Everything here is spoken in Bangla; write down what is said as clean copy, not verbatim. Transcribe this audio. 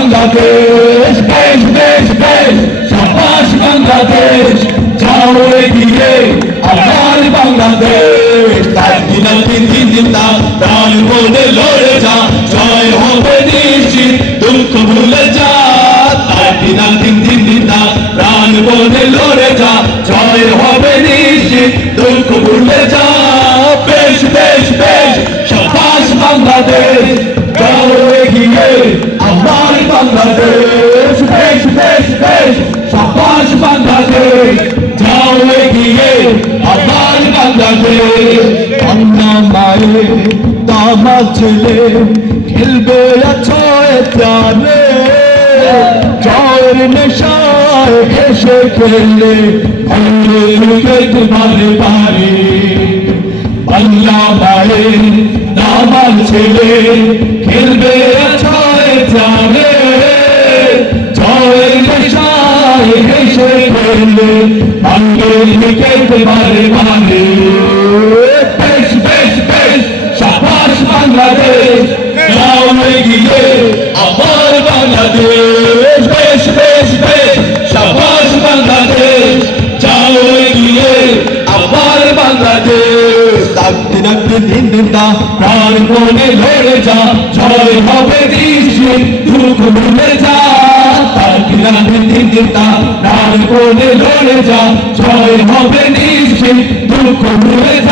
বাংলাদেশ, বেশ বেশ বেশ সাবাস বাংলাদেশ, যাও এগিয়ে আমার বাংলাদেশ। তার দিন তিন দিন দিন প্রাণ বলে লড়ে যা, জয় হবে নিশ্চিত, দুঃখ ভুলে যা। তার দিন তিন দিন দিন প্রাণ বলে লড়ে যা, জয় হবে নিশ্চিত, দুঃখ ভুলে যা। বেশ বেশ বেশ সাবাস বাংলাদেশ, যাও এগিয়ে আমার বাংলাদেশ, বেশ বেশ বেশ সাবাস বাংলাদেশ, যাও এগিয়ে আমার বাংলাদেশ। কন্যা মায়ের দামাল ছেলে খেলবে ছয় প্রাণে, জয়ের নেশায় এসে খেললে তোমার পারে। বাংলা মায়ের দামাল ছেলে খেলবে ছয় প্রাণে, জয়ের নেশায় এসে খেললে তোমার পারে। বেশ বেশ বেশ সাবাস বাংলাদেশ, যাও এগিয়ে আমার বাংলাদেশ, বেশ বেশ বেশ সাবাস বাংলাদেশ, যাও এগিয়ে আমার বাংলাদেশ। ডাকতে ডাকতে দিন দিন প্রাণ বলে লড়ে যা, জয় হবে নিশ্চিত, দুঃখ ভুলে যা। দিন দিন প্রাণ বলে লড়ে যা, জয় হবে নিশ্চিত, দুঃখ ভুলে যা।